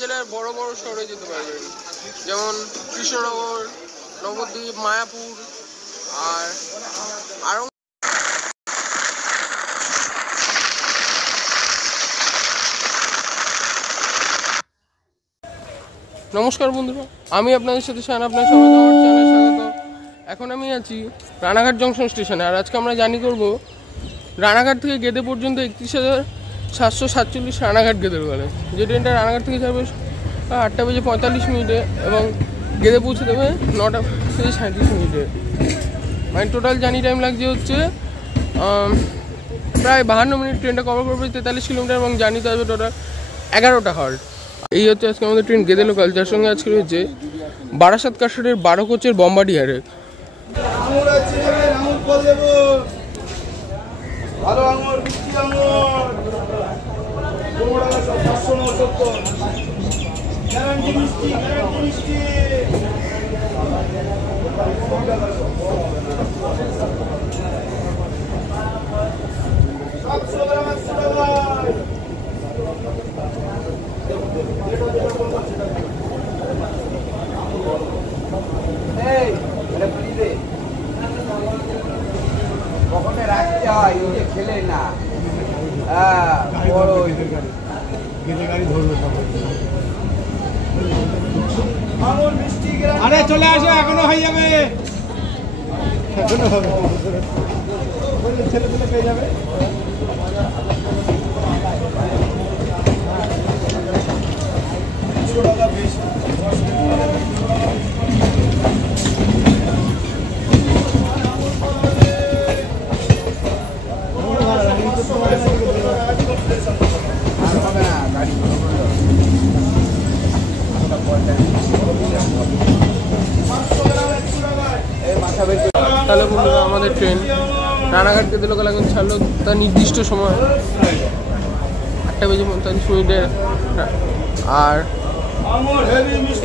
জেলার বড় বড় শহরে যেতে পারবেন, যেমন কৃষ্ণনগর, নবদ্বীপ, মায়াপুর আর আরও। নমস্কার বন্ধুরা, আমি আপনাদের সাথে শান, আপনার সবাইকে আমার চ্যানেলে স্বাগত। এখন আমি আছি রানাঘাট জংশন স্টেশনে, আর আজকে আমরা জার্নি করব রানাঘাট থেকে গেদে পর্যন্ত 31,747 রানাঘাট গেদের কলেজ। যে ট্রেনটা রানাঘাট থেকে যাবে 8:45 এবং গেদে পৌঁছে দেবে 9:37। মানে টোটাল জার্নি টাইম লাগছে হচ্ছে প্রায় 52 মিনিট। ট্রেনটা কভার করবে 43 কিলোমিটার এবং জার্নিতে আসবে টোটাল 11টা হল্ট। এই হচ্ছে আজকে আমাদের ট্রেন গেদে লোকাল, যার সঙ্গে আজকে রয়েছে বারাসাত কাশারের 12 কোচের বম্বার্ডিয়ারে। খেলে না আরে চলে আসো, এখনো হয়ে যাবে, ছেলে ছেলে পেয়ে যাবে। তাহলে বন্ধুরা, আমাদের ট্রেন রানাঘাট গেদে লোকাল এখন ছাড়লো তার নির্দিষ্ট সময় 8:45। আর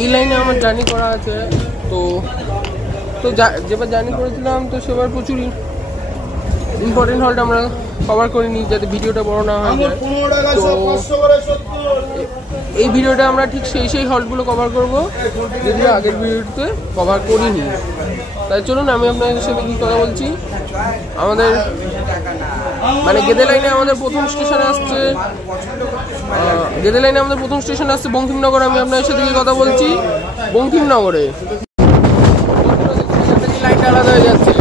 এই লাইনে আমার জার্নি করা আছে। তো যেবার জার্নি করেছিলাম তো সেবার প্রচুর ইম্পর্টেন্ট হল্ট আমরা কভার করিনি, যাতে ভিডিওটা বড় না হয়ে যায়। তো এই ভিডিওটা আমরা ঠিক সেই হল্টগুলো কভার করবো যেগুলো আগের ভিডিওতে কভার করিনি। তাই চলুন আমি আপনাদের সাথে কি কথা বলছি। আমাদের মানে গেদে লাইনে আমাদের প্রথম স্টেশনে আসছে বঙ্কিমনগর। আমি আপনাদের সাথে কি কথা বলছি বঙ্কিমনগরে। লাইনটা আলাদা হয়ে যাচ্ছে।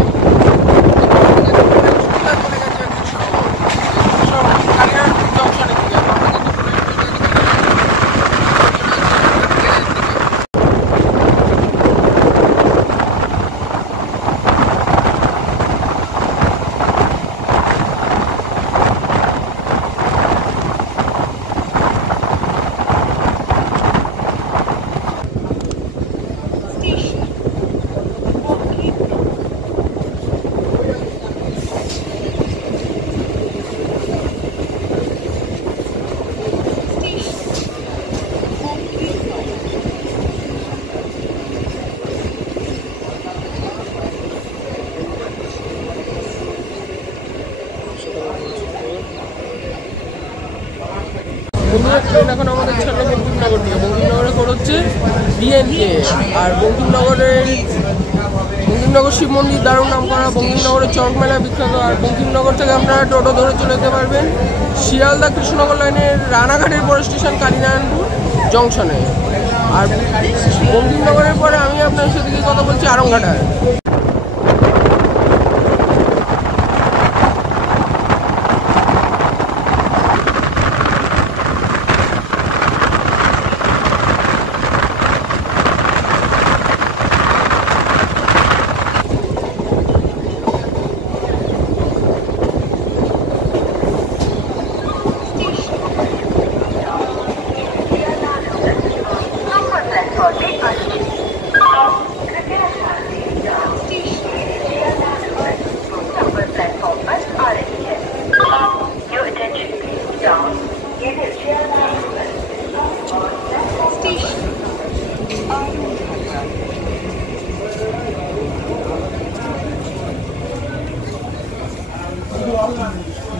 ট্রেন এখন আমাদের ছাড়লো বঙ্কিমনগর থেকে। বঙ্কিমনগরে করে হচ্ছে ডিএনকে। আর বঙ্কিমনগর শিব মন্দির দারুণ নাম করা, বঙ্কিমনগরের চক মেলা বিখ্যাত। আর বঙ্কিমনগর থেকে আপনারা টোটো ধরে চলে যেতে পারবেন শিয়ালদা কৃষ্ণনগর লাইনের রানাঘাটের পরে স্টেশন কালীনারায়ণপুর জংশনে। আর বঙ্কিমনগরের পরে আমি আপনার সাথে কথা বলছি আরংঘাটায়।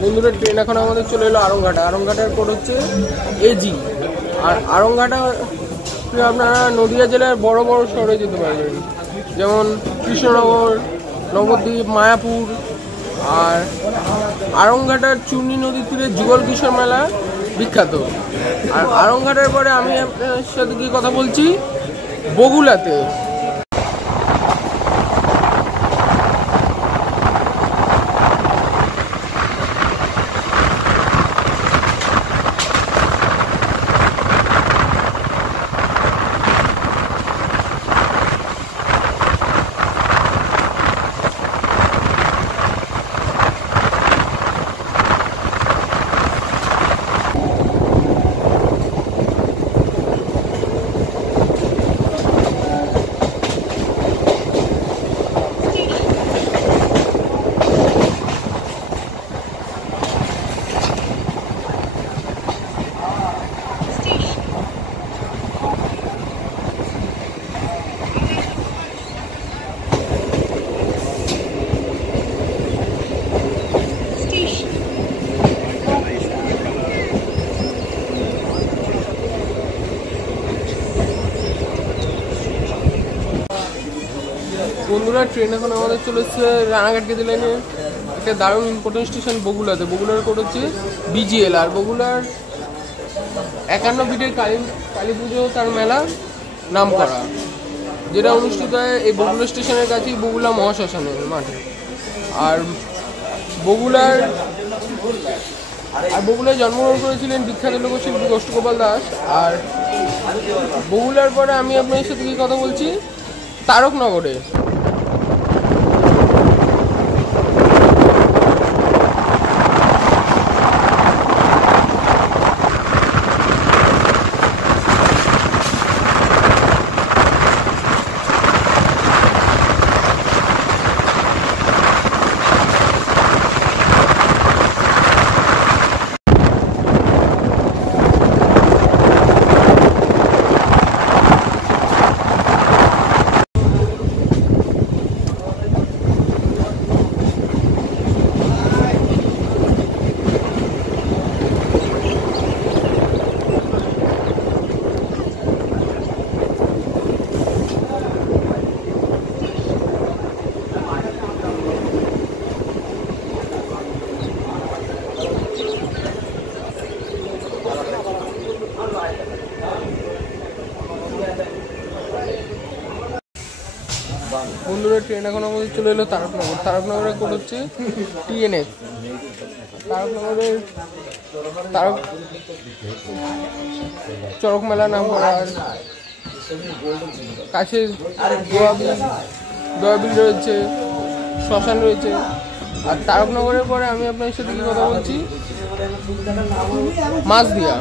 বন্ধুরা ট্রেন এখন আমাদের চলে এলো আরংঘাটা। আরংঘাটার কোড হচ্ছে এজি। আর আড়ংঘাটা আপনারা নদিয়া জেলার বড় বড় শহরে যেতে পারবেন, যেমন কৃষ্ণনগর, নবদ্বীপ, মায়াপুর। আর আড়ংঘাটার চূর্ণী নদীর তীরে যুগল কিশোর মেলা বিখ্যাত। আর আড়ংঘাটার পরে আমি আপনার সাথে কি কথা বলছি, বগুলাতে। বন্ধুরা, ট্রেন এখন আমাদের চলে এসছে রানাঘাট গেদি লাইনে একটা দারুণ ইম্পর্টেন্ট স্টেশন বগুলাতে। বগুলার কোড হচ্ছে BGL। আর বগুলার 51 ফিটের কালী পুজো তার মেলা নাম করা, যেটা অনুষ্ঠিত হয় এই বগুলা স্টেশনের কাছেই বগুলা মহাশ্মশানের মাঠে। আর বগুলায় জন্মগ্রহণ করেছিলেন বিখ্যাত লোকশিল্পী গোষ্ঠগোপাল দাস। আর বগুলার পরে আমি আপনাদের সাথে কি কথা বলছি, তারকনগরে। বন্ধুরা, ট্রেন এখন আমাদের চলে এলো তারকনগর। তারকনগরের কোড হচ্ছে TNS। তারকনগরের চড়ক মেলা নাম করা। কাছে দয়াবিল রয়েছে, শ্মশান রয়েছে। আর তারকনগরের পরে আমি আপনার সাথে কি কথা বলছি, মাছদিয়া।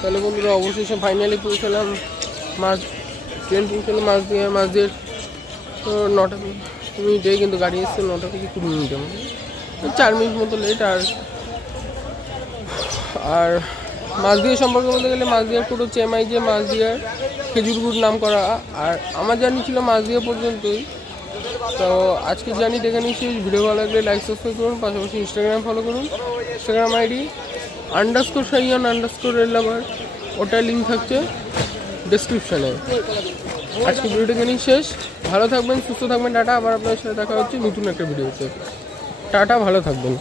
তাহলে বন্ধুরা, অবশেষে ফাইনালি পৌঁছালাম ট্রেন পৌঁছালাম মাঝদিয়ার। তো 9টা মিনিটে, কিন্তু গাড়ি এসছে 9টা থেকে 20 মিনিটের মধ্যে, 4 মিনিট মতো লেট। আর মাছদিয়া সম্পর্কে বলতে গেলে মাছদিয়ার কোড হচ্ছে MIJ। মাছদিয়ার খেজুর গুড় নাম করা। আর আমার জার্নি ছিল মাছদিয়া পর্যন্তই। তো আজকের জার্নিটা এখানেই শেষ। ভিডিও ভালো লাগলে লাইক সাবস্ক্রাইব করুন, পাশাপাশি ইনস্টাগ্রাম ফলো করুন। ইনস্টাগ্রাম ID _Shayan_Rellabar, ওটার লিঙ্ক থাকছে ডেসক্রিপশানে। আজকে ভিডিওটা এখানেই শেষ। ভালো থাকবেন, সুস্থ থাকবেন। টাটা। আবার আপনার সাথে দেখা হচ্ছে নতুন একটা ভিডিওতে। টাটা, ভালো থাকবেন।